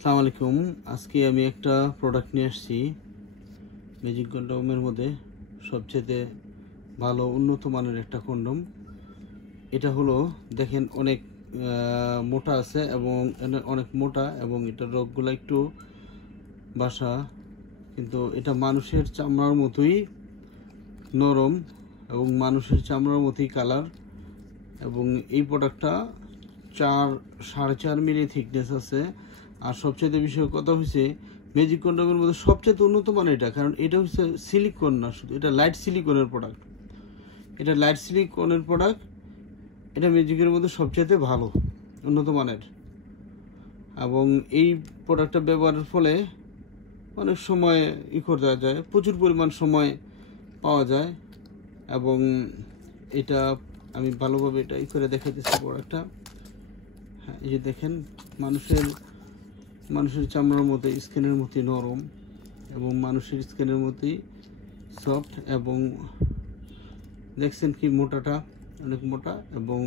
আসসালামু আলাইকুম। আজকে আমি একটা প্রোডাক্ট নিয়ে আসছি ম্যাজিক কন্ডোমের মধ্যে সবচেয়ে ভালো উন্নত মানের একটা কন্ডোম। এটা হলো দেখেন অনেক মোটা আছে এবং অনেক মোটা এবং এটার রগগুলো একটু বাসা, কিন্তু এটা মানুষের চামড়ার মতোই নরম এবং মানুষের চামড়ার মতোই কালার। এবং এই প্রোডাক্টটা 4.5 মিলি থিকনেস আছে। আর সবচেয়ে বিষয় কথা হচ্ছে ম্যাজিক কন্ডোমের মধ্যে সবচেয়ে উন্নত মানের এটা, কারণ এটা হচ্ছে সিলিকন না, শুধু এটা লাইট সিলিকনের প্রোডাক্ট। এটা লাইট সিলিকনের প্রোডাক্ট, এটা ম্যাজিকের মধ্যে সবচেয়ে ভালো উন্নত মানের। এবং এই প্রোডাক্টটা ব্যবহারের ফলে অনেক সময় করতে যায়, প্রচুর পরিমাণ সময় পাওয়া যায়। এবং এটা আমি ভালোভাবে এটা করে দেখাইতেছি প্রোডাক্টটা। হ্যাঁ, এই যে দেখেন মানুষের চামড়ার মতো স্কিনের মতোই নরম এবং মানুষের স্কিনের মতোই সফট। এবং দেখছেন কি মোটাটা অনেক মোটা। এবং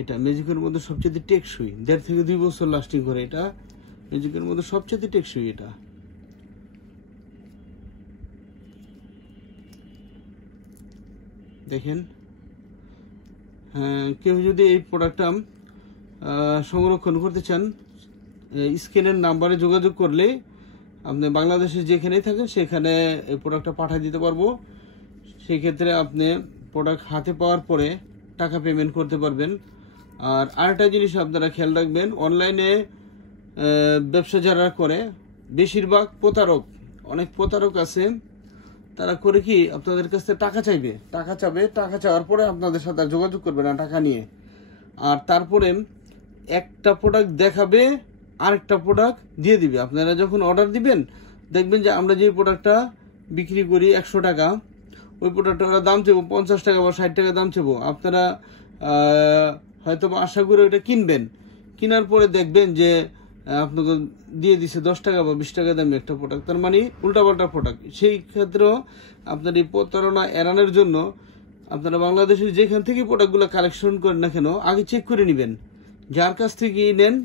এটা ম্যাজিকের মধ্যে সবচেয়ে টেকসই, 1.5 থেকে 2 বছর লাস্টিং করে। এটা ম্যাজিকের মধ্যে সবচেয়ে টেকসই। এটা দেখেন, কেউ যদি এই প্রোডাক্টটা সংরক্ষণ করতে চান, স্ক্রিনের নাম্বারে যোগাযোগ করলে আপনি বাংলাদেশে যেখানেই থাকেন সেখানে এই প্রোডাক্টটা পাঠিয়ে দিতে পারবো। সেই ক্ষেত্রে আপনি প্রোডাক্ট হাতে পাওয়ার পরে টাকা পেমেন্ট করতে পারবেন। আর আরেকটা জিনিস আপনারা খেয়াল রাখবেন, অনলাইনে ব্যবসা যারা করে বেশিরভাগ প্রতারক, অনেক প্রতারক আছে। তারা করে কি আপনাদের কাছ থেকে টাকা চাইবে, টাকা চাওয়ার পরে আপনাদের সাথে যোগাযোগ করবে না টাকা নিয়ে। আর তারপরে একটা প্রোডাক্ট দেখাবে, আরেকটা প্রোডাক্ট দিয়ে দিবে। আপনারা যখন অর্ডার দিবেন দেখবেন যে আমরা যে প্রোডাক্টটা বিক্রি করি 100 টাকা, ওই প্রোডাক্টটা ওরা দাম চাইবো 50 টাকা বা 60 টাকা দাম চাইবো। আপনারা হয়তো আশা করে ওইটা কিনবেন, কেনার পরে দেখবেন যে আপনাকে দিয়ে দিছে 10 টাকা বা 20 টাকা দামে একটা প্রোডাক্ট, তার মানে উল্টাপাল্টা প্রোডাক্ট। সেই ক্ষেত্রেও আপনার এই প্রতারণা এড়ানোর জন্য আপনারা বাংলাদেশের যেখান থেকে প্রোডাক্টগুলো কালেকশন করেন না কেন, আগে চেক করে নেবেন। যার কাছ থেকে নেন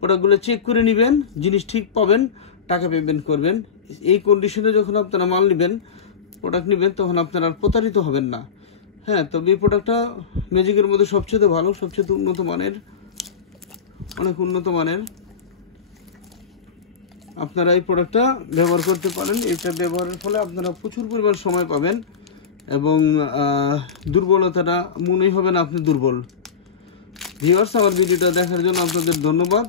প্রোডাক্টগুলো চেক করে নেবেন, জিনিস ঠিক পাবেন, টাকা পেমেন্ট করবেন। এই কন্ডিশনে যখন আপনারা মাল নেবেন, প্রোডাক্ট নেবেন, তখন আপনারা আর প্রতারিত হবেন না। হ্যাঁ, তবে এই প্রোডাক্টটা ম্যাজিকের মধ্যে সবচেয়ে ভালো, সবচেয়ে উন্নত মানের, অনেক উন্নত মানের। আপনারা এই প্রোডাক্টটা ব্যবহার করতে পারেন। এটা ব্যবহারের ফলে আপনারা প্রচুর পরিমাণ সময় পাবেন এবং দুর্বলতাটা মনেই হবে না আপনি দুর্বল। ভিউয়ার্স, আমার ভিডিওটা দেখার জন্য আপনাদের ধন্যবাদ।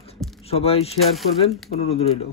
সবাই শেয়ার করবেন, অনুরোধ রইল।